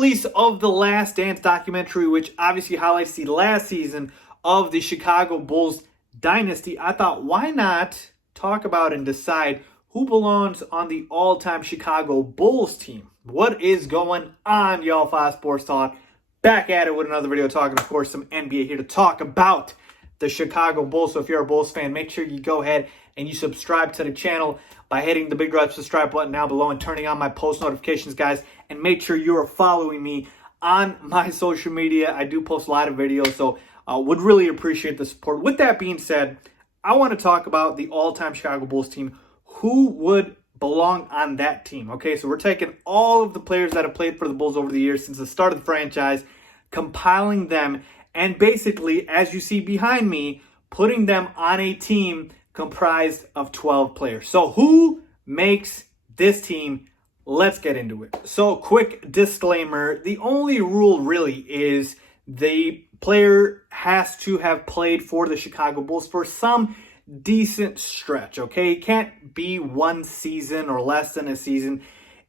release of the Last Dance documentary, which obviously highlights the last season of the Chicago Bulls dynasty, I thought, why not talk about and decide who belongs on the all-time Chicago Bulls team? What is going on, y'all? Faiz Sports Talk, back at it with another video talking, of course, some NBA here to talk about the Chicago Bulls. So if you're a Bulls fan, make sure you go ahead and you subscribe to the channel by hitting the big red subscribe button down below and turning on my post notifications, guys. And make sure you are following me on my social media. I do post a lot of videos, so would really appreciate the support. With that being said, I want to talk about the all-time Chicago Bulls team. Who would belong on that team? Okay, so we're taking all of the players that have played for the Bulls over the years since the start of the franchise, compiling them, and basically, as you see behind me, putting them on a team comprised of 12 players. So who makes this team? Let's get into it. So quick disclaimer, the only rule really is the player has to have played for the Chicago Bulls for some decent stretch, okay? It can't be one season or less than a season.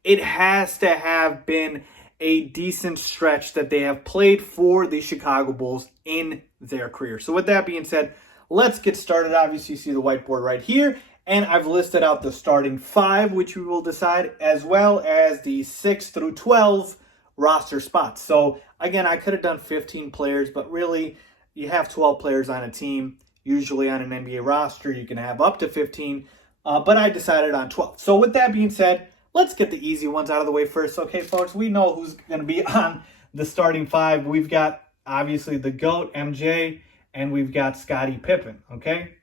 It has to have been a decent stretch that they have played for the Chicago Bulls in their career. So with that being said, let's get started. Obviously, you see the whiteboard right here, and I've listed out the starting five, which we will decide, as well as the 6 through 12 roster spots. So again, I could have done 15 players, but really, you have 12 players on a team. Usually on an NBA roster, you can have up to 15, but I decided on 12. So with that being said, let's get the easy ones out of the way first. Okay, folks, we know who's going to be on the starting five. We've got, obviously, the GOAT, MJ, and we've got Scottie Pippen, okay?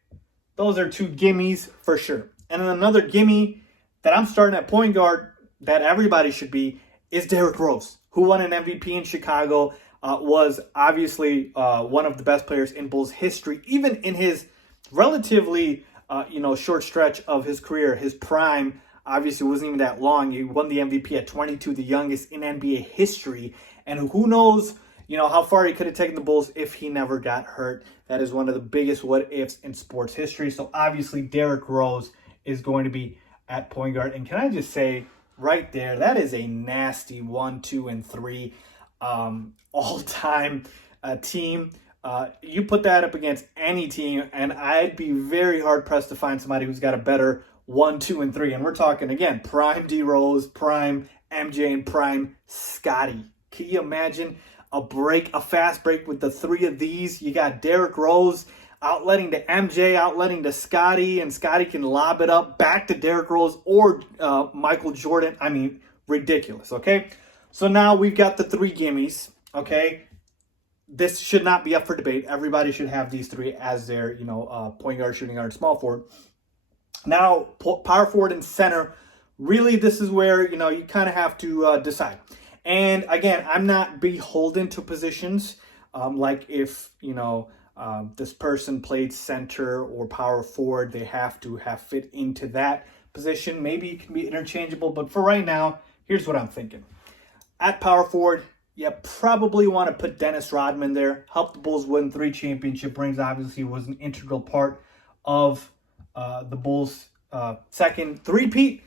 Those are two gimmies for sure. And then another gimme that I'm starting at point guard that everybody should be is Derrick Rose, who won an MVP in Chicago, was obviously one of the best players in Bulls history, even in his relatively, short stretch of his career. His prime obviously wasn't even that long. He won the MVP at 22, the youngest in NBA history. And who knows, how far he could have taken the Bulls if he never got hurt. That is one of the biggest what-ifs in sports history. So obviously, Derrick Rose is going to be at point guard. And can I just say, right there, that is a nasty 1, 2, and 3 all-time team. You put that up against any team, and I'd be very hard-pressed to find somebody who's got a better 1, 2, and 3. And we're talking, again, prime D. Rose, prime MJ, and prime Scottie. Can you imagine a fast break with the three of these? You got Derrick Rose outletting to MJ, outletting to Scottie, and Scottie can lob it up back to Derrick Rose or Michael Jordan. I mean, ridiculous, okay? So now we've got the three gimmies, okay? This should not be up for debate. Everybody should have these three as their, point guard, shooting guard, small forward. Now, power forward and center, really this is where, you kind of have to decide. And again, I'm not beholden to positions like if, this person played center or power forward, they have to have fit into that position. Maybe it can be interchangeable, but for right now, here's what I'm thinking. At power forward, you probably want to put Dennis Rodman there. Helped the Bulls win 3 championship rings. Obviously, was an integral part of the Bulls' second three-peat.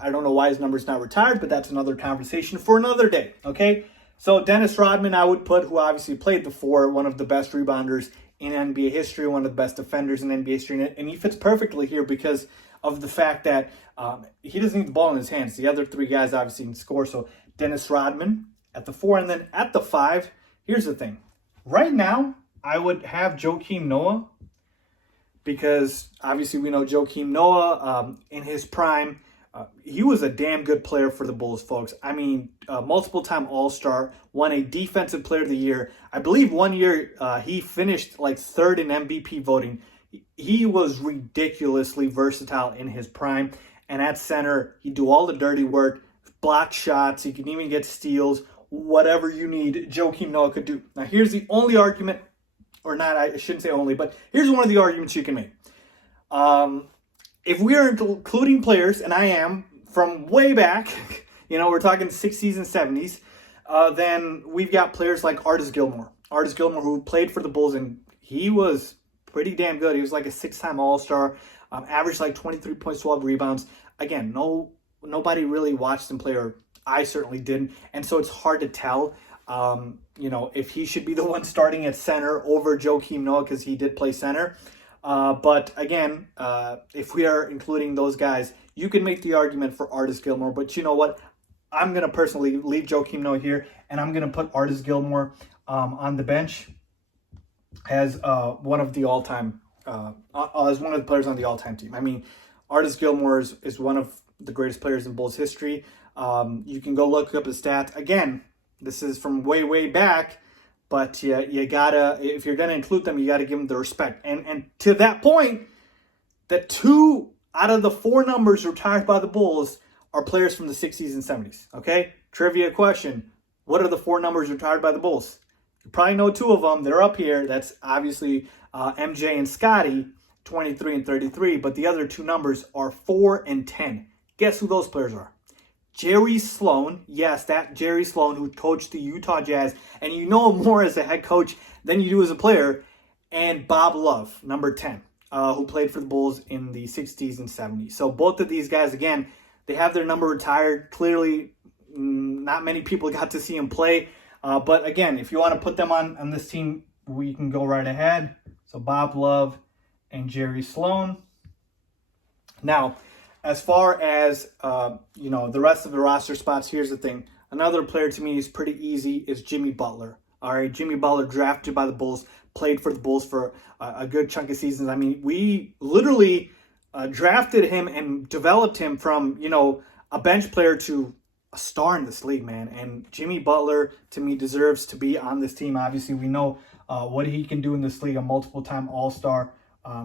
I don't know why his number's not retired, but that's another conversation for another day, okay? So Dennis Rodman, I would put, who obviously played the 4, one of the best rebounders in NBA history, one of the best defenders in NBA history, and he fits perfectly here because of the fact that he doesn't need the ball in his hands. The other 3 guys obviously can score, so Dennis Rodman at the 4, and then at the 5, here's the thing. Right now, I would have Joakim Noah because obviously we know Joakim Noah in his prime. He was a damn good player for the Bulls, folks. I mean, multiple-time All-Star, won a Defensive Player of the Year. I believe one year he finished like 3rd in MVP voting. He was ridiculously versatile in his prime. And at center, he'd do all the dirty work, block shots. He can even get steals. Whatever you need, Joakim Noah could do. Now, here's the only argument, or not, I shouldn't say only, but here's one of the arguments you can make. If we are including players, and I am, from way back, we're talking 60s and 70s, then we've got players like Artis Gilmore. Artis Gilmore, who played for the Bulls, and he was pretty damn good. He was like a 6-time All-Star, averaged like 23 points, 12 rebounds. Again, no nobody really watched him play, or I certainly didn't. And so it's hard to tell, if he should be the one starting at center over Joakim Noah, because he did play center. But again, if we are including those guys, you can make the argument for Artis Gilmore. But you know what? I'm going to personally leave Joakim Noah here, and I'm going to put Artis Gilmore on the bench as one of the all-time, as one of the players on the all-time team. I mean, Artis Gilmore is one of the greatest players in Bulls history. You can go look up his stats. Again, this is from way, way back, but you gotta, if you're gonna include them, you gotta give them the respect. And to that point, the 2 out of the 4 numbers retired by the Bulls are players from the 60s and 70s. Okay, trivia question: what are the 4 numbers retired by the Bulls? You probably know 2 of them. They're up here. That's obviously MJ and Scotty, 23 and 33. But the other 2 numbers are 4 and 10. Guess who those players are? Jerry Sloan. Yes, that Jerry Sloan who coached the Utah Jazz. And you know him more as a head coach than you do as a player. And Bob Love, number 10, who played for the Bulls in the 60s and 70s. So both of these guys, again, they have their number retired. Clearly, not many people got to see him play. But again, if you want to put them on this team, we can go right ahead. So Bob Love and Jerry Sloan. Now, as far as the rest of the roster spots, here's the thing. Another player to me is pretty easy is Jimmy Butler. All right, Jimmy Butler, drafted by the Bulls, played for the Bulls for a good chunk of seasons. I mean, we literally drafted him and developed him from, a bench player to a star in this league, man. And Jimmy Butler, to me, deserves to be on this team. Obviously, we know what he can do in this league, a multiple-time All-Star.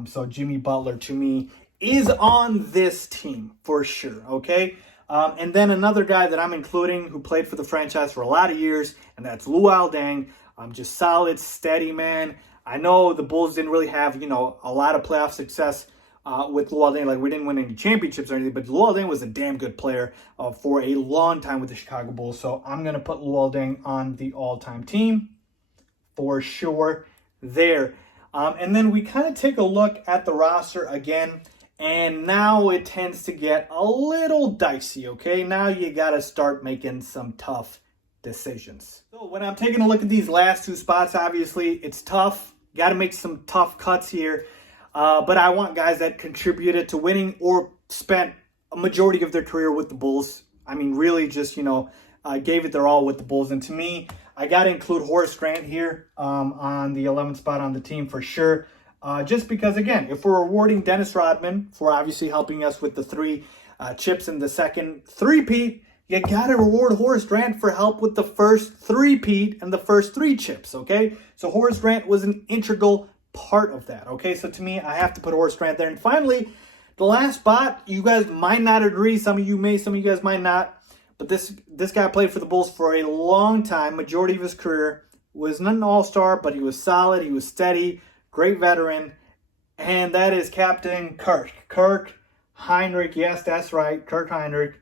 So Jimmy Butler, to me, is on this team for sure, okay? And then another guy that I'm including who played for the franchise for a lot of years, and that's Luol Deng. Just solid, steady, man. I know the Bulls didn't really have, a lot of playoff success with Luol Deng. Like, we didn't win any championships or anything, but Luol Deng was a damn good player for a long time with the Chicago Bulls. So I'm going to put Luol Deng on the all-time team for sure there. And then we kind of take a look at the roster again. And now it tends to get a little dicey, okay? Now you got to start making some tough decisions. So when I'm taking a look at these last 2 spots, obviously it's tough. Got to make some tough cuts here. But I want guys that contributed to winning or spent a majority of their career with the Bulls. I mean, really just, gave it their all with the Bulls. And to me, I got to include Horace Grant here on the 11th spot on the team for sure. Just because, again, if we're rewarding Dennis Rodman for obviously helping us with the 3 chips in the second three-peat, you got to reward Horace Grant for help with the first three-peat and the first 3 chips, okay? So Horace Grant was an integral part of that, okay? So to me, I have to put Horace Grant there. And finally, the last spot, you guys might not agree. Some of you may, some of you guys might not. But this guy played for the Bulls for a long time, majority of his career. Was not an all-star, but he was solid. He was steady. Great veteran, and that is Captain Kirk Hinrich. Yes, that's right, Kirk Hinrich.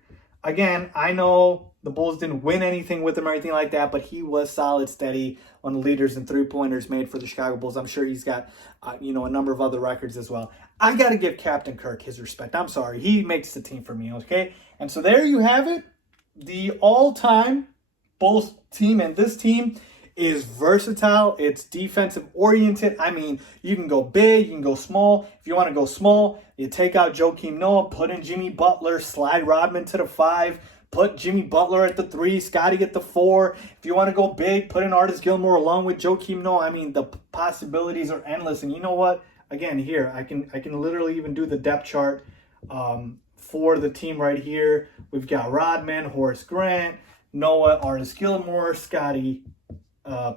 Again, I know the Bulls didn't win anything with him or anything like that, but he was solid, steady, one of the leaders in 3-pointers made for the Chicago Bulls. I'm sure he's got, a number of other records as well. I got to give Captain Kirk his respect. I'm sorry, he makes the team for me, okay? And so there you have it, the all-time Bulls team, and this team is versatile. It's defensive oriented. I mean, you can go big, you can go small. If you want to go small, you take out Joakim Noah, put in Jimmy Butler, slide Rodman to the 5, put Jimmy Butler at the 3, Scotty at the 4. If you want to go big, put in Artis Gilmore along with Joakim Noah. I mean, the possibilities are endless. And you know what? Again, here I can literally even do the depth chart for the team right here. We've got Rodman, Horace Grant, Noah, Artis Gilmore, Scotty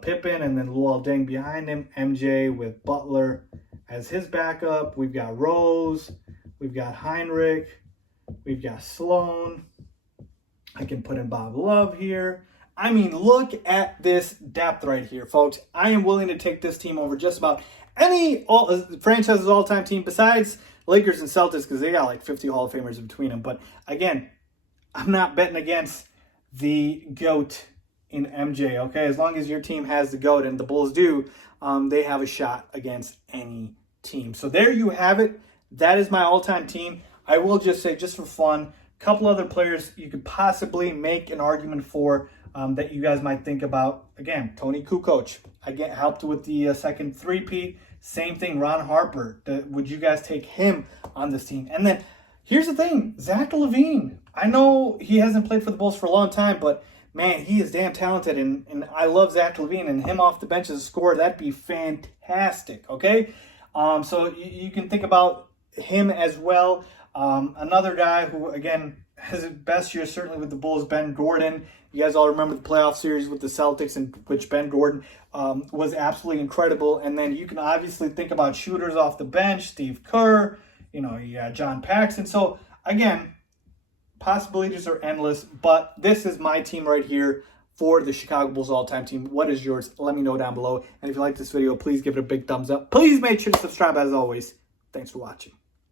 Pippen, and then Luol Deng behind him. MJ with Butler as his backup. We've got Rose. We've got Hinrich. We've got Sloan. I can put in Bob Love here. I mean, look at this depth right here, folks. I am willing to take this team over just about any franchise's all-time team besides Lakers and Celtics, because they got like 50 Hall of Famers between them. But again, I'm not betting against the GOAT in MJ, okay? As long as your team has the GOAT, and the Bulls do, they have a shot against any team. So there you have it. That is my all-time team. I will just say, just for fun, couple other players you could possibly make an argument for that you guys might think about. Again, Tony Kukoc, again, helped with the second three-peat. Same thing, Ron Harper. Would you guys take him on this team? And then here's the thing, Zach LaVine. I know he hasn't played for the Bulls for a long time, but man, he is damn talented, and I love Zach LaVine, and him off the bench as a scorer, that'd be fantastic, okay? So you can think about him as well. Another guy who, again, has his best year certainly with the Bulls, Ben Gordon. You guys all remember the playoff series with the Celtics, in which Ben Gordon was absolutely incredible. And then you can obviously think about shooters off the bench, Steve Kerr, you got John Paxson. So, again, possibilities are endless, but this is my team right here for the Chicago Bulls all-time team. What is yours? Let me know down below. And if you like this video, please give it a big thumbs up. Please make sure to subscribe as always. Thanks for watching.